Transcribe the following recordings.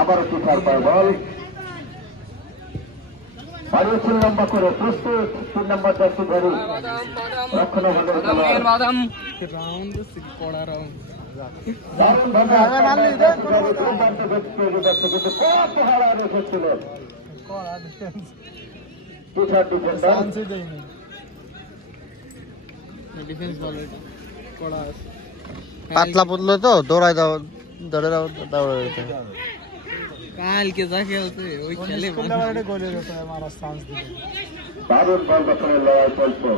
আবারও তুষার পায় বল বাড়িয়েছেন লম্বা করে প্রস্তুত 3 নম্বর জার্সি ধরি রক্ষণাবেক্ষণ খেলোয়াড় দারুণভাবে কিন্তু কত হারায় রেখেছিলেন তুষার ডিফেন্ডার পাতলা পুতলো তো দৌড়ায় দাও ধরে দাও দৌড়ায় কালকে যা খেলছে ওই খেলে দারুণ বল দখলের লড়াই চলছে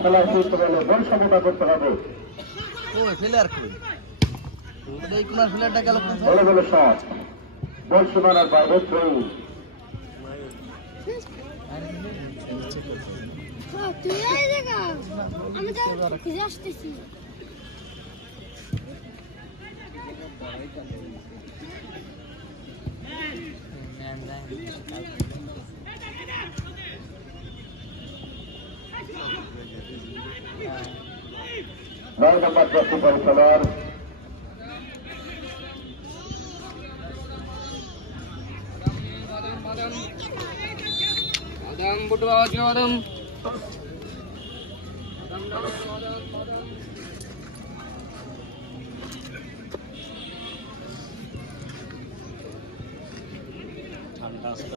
খেলার সূত্রে বল সমতা করতে হবে বলে বলে শট বল সীমানার বাইরে থ্রো নয় নম্বর জার্সি বল খেলোয়াড় বাদাম বুট বাদাম